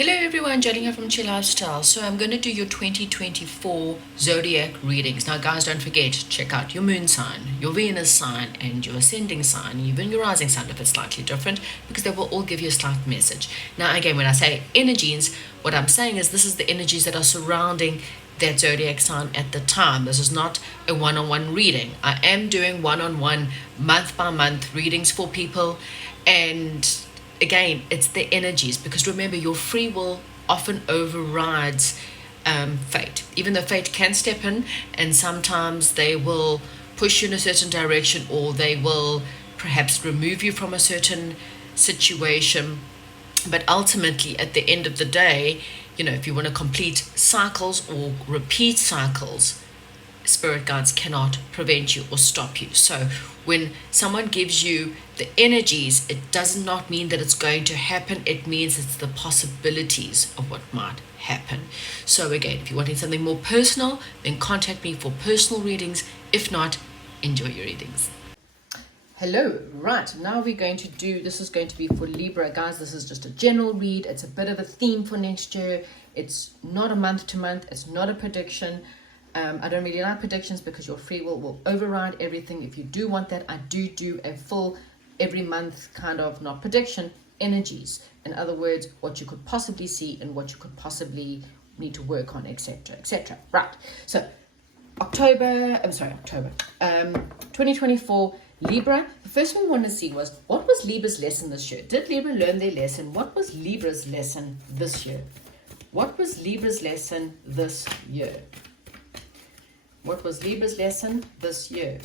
Hello everyone, Jolene here from Chill Lifestyle. So I'm going to do your 2024 zodiac readings. Now guys, don't forget, check out your moon sign, your Venus sign, and your ascending sign, even your rising sign if it's slightly different, because they will all give you a slight message. Now again, when I say energies, what I'm saying is this is the energies that are surrounding that zodiac sign at the time. This is not a one-on-one reading. I am doing one-on-one, month by month readings for people, and again, it's the energies, because remember, your free will often overrides fate. Even though fate can step in, and sometimes they will push you in a certain direction, or they will perhaps remove you from a certain situation. But ultimately, at the end of the day, if you want to complete cycles or repeat cycles, spirit guides cannot prevent you or stop you. So when someone gives you the energies, it does not mean that it's going to happen. It means it's the possibilities of what might happen. So again, if you're wanting something more personal, then contact me for personal readings. If not, enjoy your readings. Hello, right, now we're going to do, this is going to be for Libra. Guys, this is just a general read. It's a bit of a theme for next year. It's not a month to month. It's not a prediction. I don't really like predictions because your free will override everything. If you do want that, I do a full every month kind of, not prediction, energies. In other words, what you could possibly see and what you could possibly need to work on, etc., etc. Right. So October, 2024, Libra. The first thing we want to see was, what was Libra's lesson this year? Did Libra learn their lesson? What was Libra's lesson this year? What was Libra's lesson this year? What was Libra's lesson this year?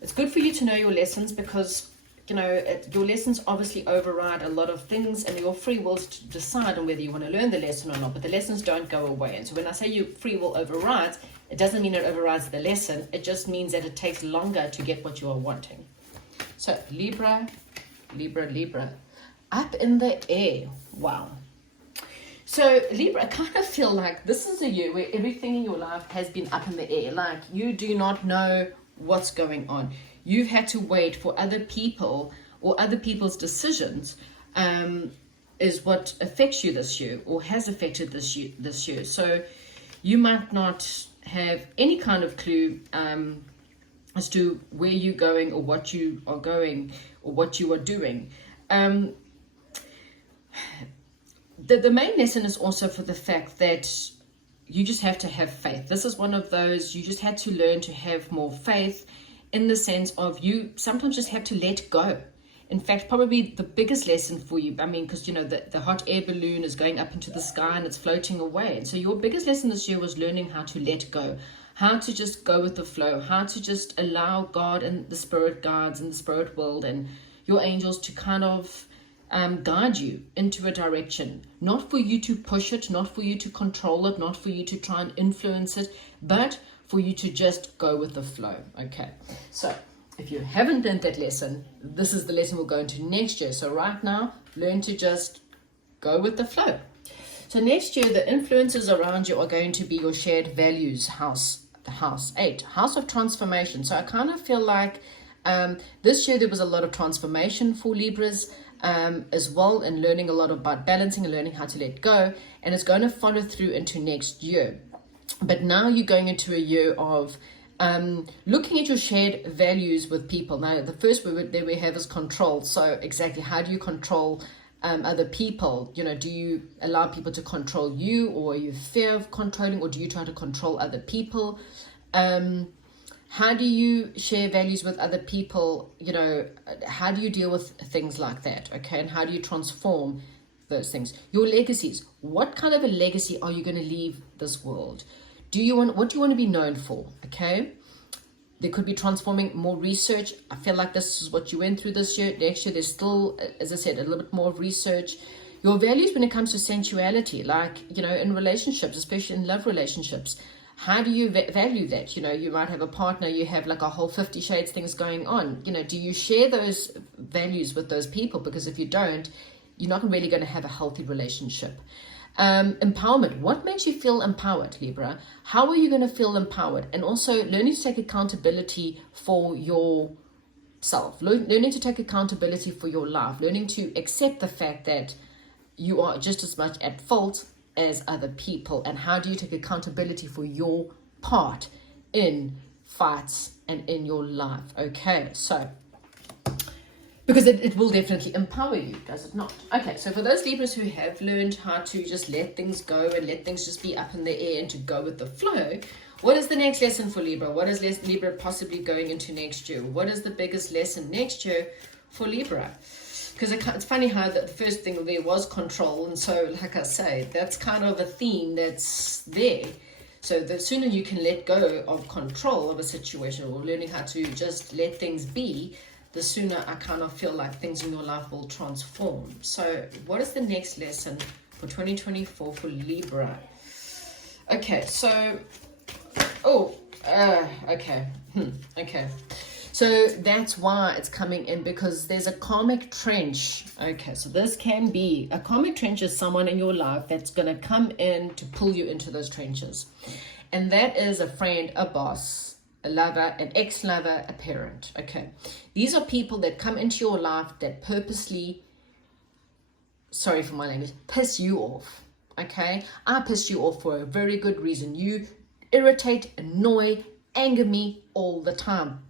It's good for you to know your lessons, because, your lessons obviously override a lot of things, and your free will to decide on whether you want to learn the lesson or not, but the lessons don't go away. And so when I say your free will overrides, it doesn't mean it overrides the lesson. It just means that it takes longer to get what you are wanting. So Libra, up in the air. Wow. So Libra, I kind of feel like this is a year where everything in your life has been up in the air. Like, you do not know what's going on. You've had to wait for other people or other people's decisions, is what affects you this year, or has affected this year. So you might not have any kind of clue as to where you're going, or what you are going, or what you are doing. The main lesson is also for the fact that you just have to have faith. This is one of those, you just had to learn to have more faith, in the sense of you sometimes just have to let go. In fact, probably the biggest lesson for you, because the hot air balloon is going up into the sky and it's floating away. And so your biggest lesson this year was learning how to let go, how to just go with the flow, how to just allow God and the spirit guides and the spirit world and your angels to kind of guide you into a direction, not for you to push it, not for you to control it, not for you to try and influence it, but for you to just go with the flow. Okay, so if you haven't learned that lesson, this is the lesson we'll go into next year. So right now, learn to just go with the flow. So next year, the influences around you are going to be your shared values house, the house 8, house of transformation. So I kind of feel like this year there was a lot of transformation for Libras, as well, and learning a lot about balancing and learning how to let go, and it's going to follow through into next year. But now you're going into a year of looking at your shared values with people. Now, the first word that we have is control. So exactly, how do you control other people? Do you allow people to control you, or are you fear of controlling, or do you try to control other people? How do you share values with other people? How do you deal with things like that? Okay, and how do you transform those things? Your legacies. What kind of a legacy are you going to leave this world? What do you want to be known for? Okay, there could be transforming more research. I feel like this is what you went through this year. Next year, there's still, as I said, a little bit more research. Your values when it comes to sensuality, like, in relationships, especially in love relationships. How do you value that? You might have a partner, you have like a whole 50 shades things going on. Do you share those values with those people? Because if you don't, you're not really going to have a healthy relationship. Empowerment. What makes you feel empowered, Libra? How are you going to feel empowered? And also learning to take accountability for your self, learning to take accountability for your life, learning to accept the fact that you are just as much at fault as other people. And how do you take accountability for your part in fights and in your life? Okay, so because it will definitely empower you, does it not? Okay, so for those Libras who have learned how to just let things go and let things just be up in the air and to go with the flow, what is the next lesson for Libra? What is Libra possibly going into next year? What is the biggest lesson next year for Libra? Because it's funny how the first thing there was control, and so like I say, that's kind of a theme that's there. So the sooner you can let go of control of a situation, or learning how to just let things be, the sooner I kind of feel like things in your life will transform. So what is the next lesson for 2024 for Libra? Okay, so, okay. So that's why it's coming in, because there's a karmic trench. Okay, so this can be, a karmic trench is someone in your life that's going to come in to pull you into those trenches. And that is a friend, a boss, a lover, an ex-lover, a parent. Okay, these are people that come into your life that purposely, sorry for my language, piss you off. Okay, I piss you off for a very good reason. You irritate, annoy, anger me all the time.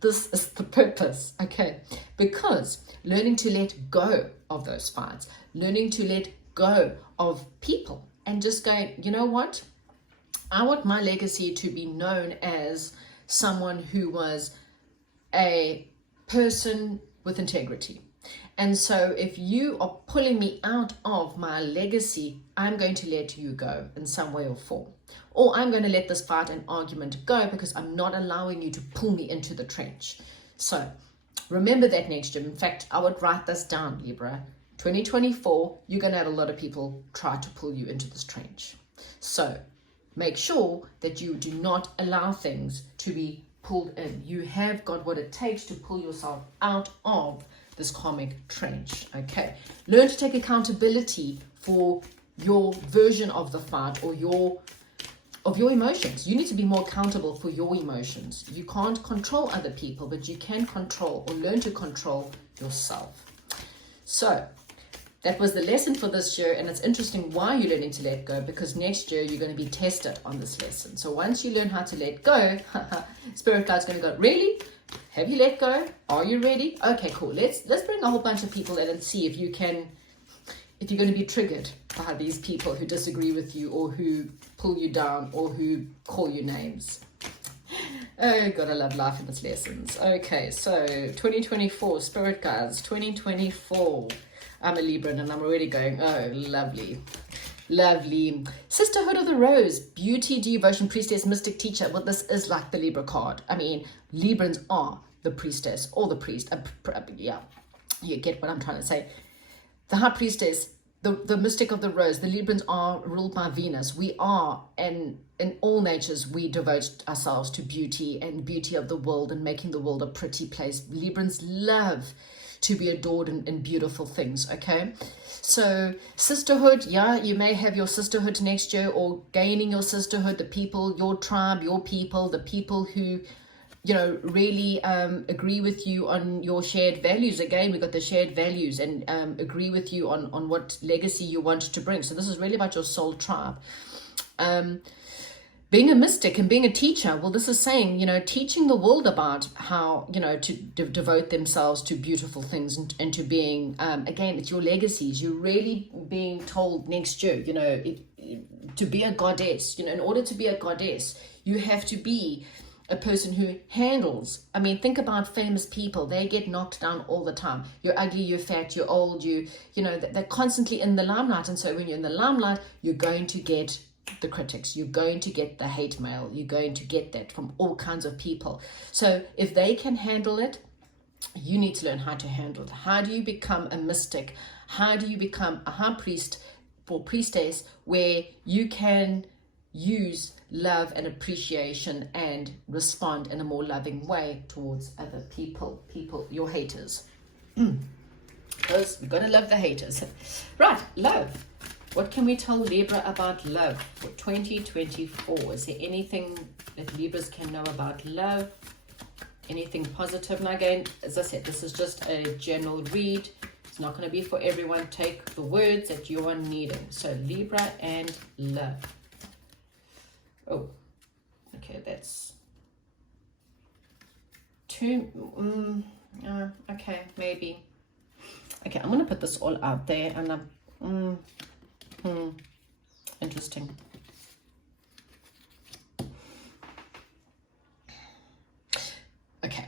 This is the purpose. Okay, because learning to let go of those fights, learning to let go of people, and just going, you know what, I want my legacy to be known as someone who was a person with integrity. And so if you are pulling me out of my legacy, I'm going to let you go in some way or form. Or I'm going to let this fight and argument go because I'm not allowing you to pull me into the trench. So remember that next year. In fact, I would write this down, Libra. 2024, you're going to have a lot of people try to pull you into this trench. So make sure that you do not allow things to be pulled in. You have got what it takes to pull yourself out of this karmic trench. Okay, learn to take accountability for your version of the fight, or your emotions. You need to be more accountable for your emotions. You can't control other people, but you can control, or learn to control, yourself. So that was the lesson for this year, and it's interesting why you're learning to let go, because next year you're going to be tested on this lesson. So once you learn how to let go, Spirit Guide's going to go, really? Have you let go? Are you ready? Okay, cool. Let's bring a whole bunch of people in and see if you're going to be triggered by these people who disagree with you, or who pull you down, or who call you names. Oh, God, I love life in its lessons. Okay, so 2024, Spirit Guides, 2024. I'm a Libra and I'm already going, oh, lovely. Lovely. Sisterhood of the Rose, beauty, devotion, priestess, mystic, teacher. Well, this is like the Libra card. I mean, Librans are the priestess or the priest. Yeah, you get what I'm trying to say. The high priestess, the mystic of the rose. The Librans are ruled by Venus. We are, and in all natures, we devote ourselves to beauty and beauty of the world and making the world a pretty place. Librans love to be adored in beautiful things. Okay, so sisterhood, yeah, you may have your sisterhood next year, or gaining your sisterhood, the people, your tribe, your people, the people who, you know, really agree with you on your shared values. Again, we got the shared values, and agree with you on what legacy you want to bring. So this is really about your soul tribe. Being a mystic and being a teacher, well, this is saying, you know, teaching the world about how, you know, to devote themselves to beautiful things, and to being, again, it's your legacies. You're really being told next year, you know, to be a goddess. You know, in order to be a goddess, you have to be a person who handles. I mean, think about famous people. They get knocked down all the time. You're ugly, you're fat, you're old, you know, they're constantly in the limelight. And so when you're in the limelight, you're going to get the critics, you're going to get the hate mail, you're going to get that from all kinds of people. So if they can handle it, you need to learn how to handle it. How do you become a mystic? How do you become a high priest or priestess, where you can use love and appreciation and respond in a more loving way towards other people, your haters. Because we've got to love the haters. Right, love. What can we tell Libra about love for 2024? Is there anything that Libras can know about love anything positive. Now again, as I said, this is just a general read. It's not going to be for everyone. Take the words that you are needing. So Libra and love. Oh, okay, that's two. Okay, maybe. Okay, I'm going to put this all out there, and I'm interesting. Okay,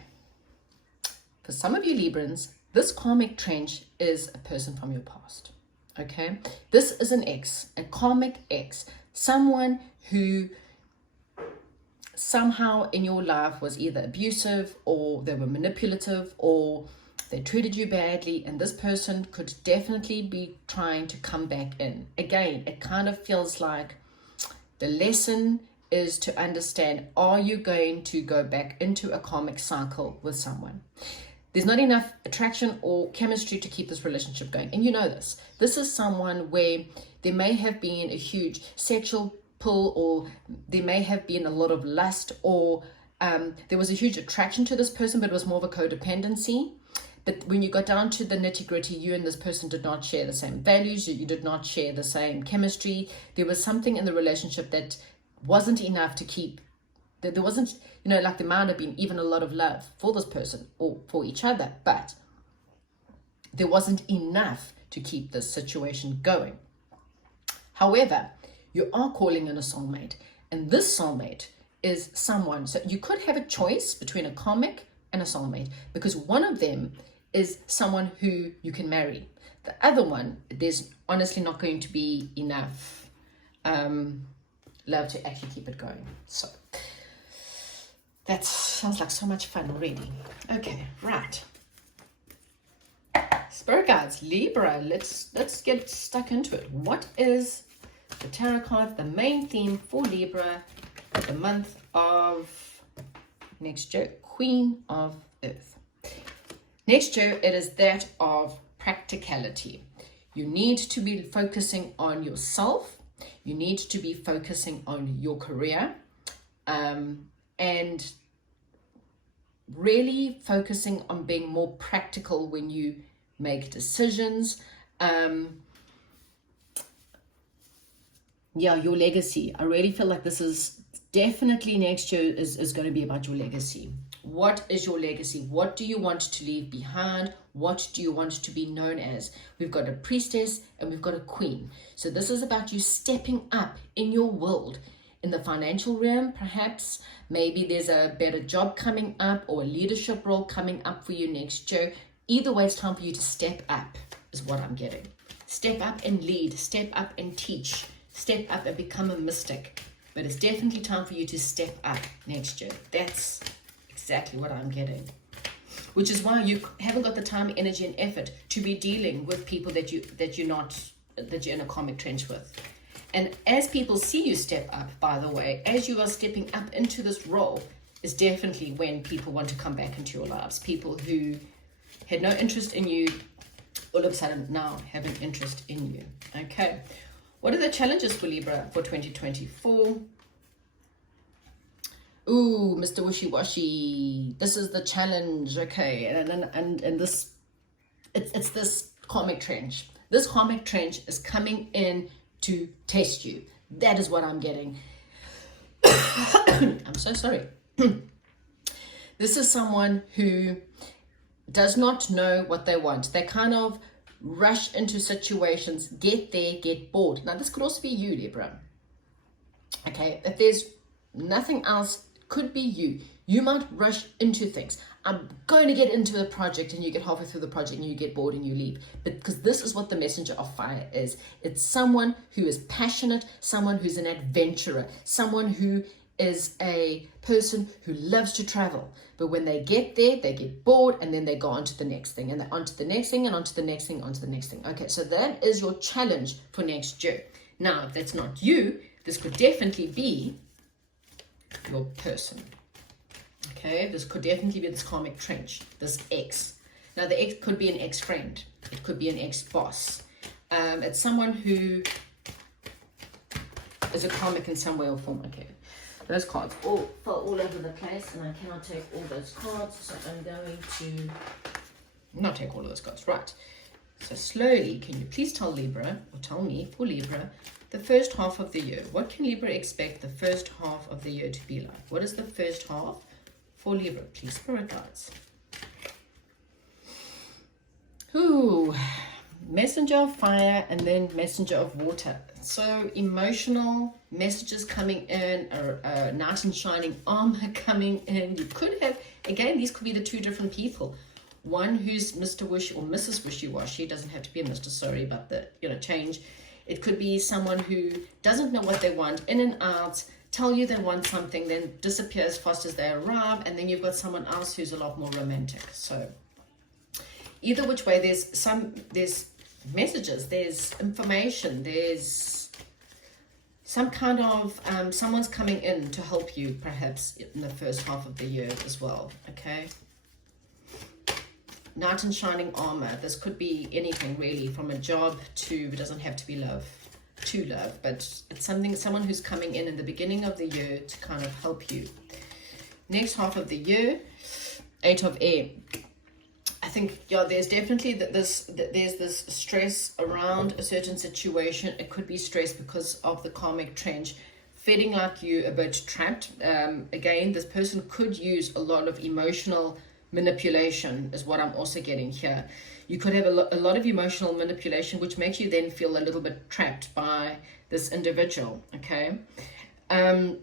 for some of you Librans, this karmic trench is a person from your past. Okay, this is an ex, a karmic ex, someone who somehow in your life was either abusive, or they were manipulative, or they treated you badly, and this person could definitely be trying to come back in. Again, it kind of feels like the lesson is to understand, are you going to go back into a karmic cycle with someone? There's not enough attraction or chemistry to keep this relationship going. And you know this. This is someone where there may have been a huge sexual pull, or there may have been a lot of lust, or there was a huge attraction to this person, but it was more of a codependency. But when you got down to the nitty gritty, you and this person did not share the same values. You did not share the same chemistry. There was something in the relationship that wasn't enough to keep. There wasn't, like there might have been even a lot of love for this person or for each other, but there wasn't enough to keep this situation going. However, you are calling in a soulmate, and this soulmate is someone, so you could have a choice between a karmic and a soulmate, because one of them is someone who you can marry. The other one, there's honestly not going to be enough love to actually keep it going. So that sounds like so much fun already. Okay, right. Spirit guides, Libra, let's get stuck into it. What is the tarot card, the main theme for Libra, the month of next year? Queen of Earth. Next year, it is that of practicality. You need to be focusing on yourself. You need to be focusing on your career, and really focusing on being more practical when you make decisions. Yeah, your legacy. I really feel like this is definitely next year is going to be about your legacy. What is your legacy? What do you want to leave behind? What do you want to be known as? We've got a priestess and we've got a queen. So this is about you stepping up in your world. In the financial realm, perhaps, maybe there's a better job coming up or a leadership role coming up for you next year. Either way, it's time for you to step up, is what I'm getting. Step up and lead, step up and teach, step up and become a mystic. But it's definitely time for you to step up next year. That's exactly what I'm getting. Which is why you haven't got the time, energy, and effort to be dealing with people that you're in a karmic trench with. And as people see you step up, by the way, as you are stepping up into this role, is definitely when people want to come back into your lives. People who had no interest in you, all of a sudden now have an interest in you. Okay. What are the challenges for Libra for 2024? Ooh, Mr. Wishy-Washy. This is the challenge. Okay. And this, it's this karmic trench. This karmic trench is coming in to test you. That is what I'm getting. I'm so sorry. This is someone who does not know what they want. They kind of rush into situations, get there, get bored. Now, this could also be you, Libra. Okay, if there's nothing else, it could be you. You might rush into things. I'm going to get into a project, and you get halfway through the project and you get bored and you leave. But because this is what the messenger of fire is. It's someone who is passionate, someone who's an adventurer, someone who is a person who loves to travel. But when they get there, they get bored, and then they go on to the next thing, and then on to the next thing, and on to the next thing, on to the next thing. Okay, so that is your challenge for next year. Now, if that's not you, this could definitely be your person. Okay, this could definitely be this karmic trench, this ex. Now, the ex could be an ex-friend. It could be an ex-boss. It's someone who is a karmic in some way or form. Okay. those cards all fell all over the place, and I cannot take all those cards, so I'm going to not take all of those cards. Right. So slowly, can you please tell Libra, or tell me for Libra, the first half of the year? What can Libra expect the first half of the year to be like? What is the first half for Libra? Please, Spirit guides. Ooh, messenger of fire and then messenger of water. So emotional messages coming in, a knight in shining armor coming in. You could have, again, these could be the two different people. One who's Mr. Wish or Mrs. Wishy-washy, doesn't have to be a Mr. Sorry, but the, change. It could be someone who doesn't know what they want, in and out, tell you they want something, then disappear as fast as they arrive, and then you've got someone else who's a lot more romantic. So either which way, there's messages, there's information, there's some kind of, someone's coming in to help you, perhaps, in the first half of the year as well, okay? Knight in shining armor. This could be anything really, from a job to, it doesn't have to be love, to love, but it's someone who's coming in the beginning of the year to kind of help you. Next half of the year, 8 of air. I think, yeah, there's definitely there's this stress around a certain situation. It could be stress because of the karmic trench, feeling like you're a bit trapped. Again, this person could use a lot of emotional manipulation is what I'm also getting here. You could have a lot of emotional manipulation, which makes you then feel a little bit trapped by this individual, okay? And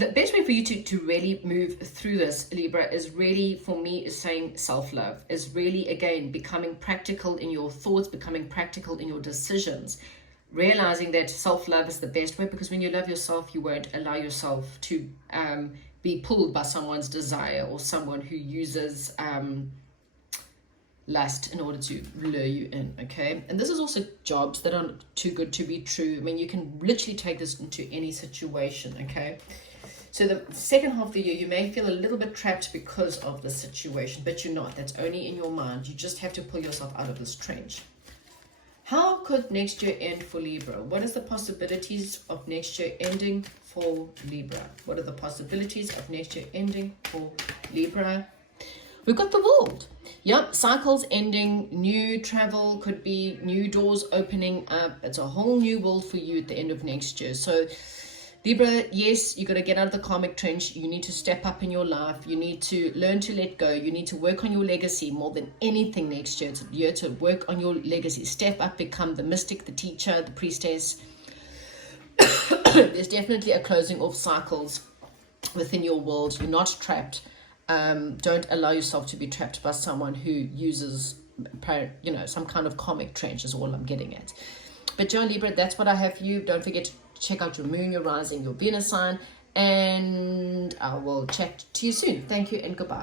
the best way for you to really move through this, Libra, is really, for me, is saying self-love, is really, again, becoming practical in your thoughts, becoming practical in your decisions, realizing that self-love is the best way, because when you love yourself, you won't allow yourself to be pulled by someone's desire or someone who uses lust in order to lure you in, okay? And this is also jobs that are too good to be true. I mean, you can literally take this into any situation, okay? So the second half of the year, you may feel a little bit trapped because of the situation, but you're not. That's only in your mind. You just have to pull yourself out of this trench. How could next year end for Libra? What is the possibilities of next year ending for Libra? What are the possibilities of next year ending for Libra? We've got the world. Yep, cycles ending, new travel, could be new doors opening up. It's a whole new world for you at the end of next year. So Libra, yes, you got to get out of the karmic trench. You need to step up in your life. You need to learn to let go. You need to work on your legacy more than anything next year. It's a year to work on your legacy. Step up, become the mystic, the teacher, the priestess. There's definitely a closing off cycles within your world. You're not trapped. Don't allow yourself to be trapped by someone who uses, some kind of karmic trench is all I'm getting at. But Joe Libra, that's what I have for you. Don't forget to check out your moon, your rising, your Venus sign, and I will chat to you soon. Thank you and goodbye.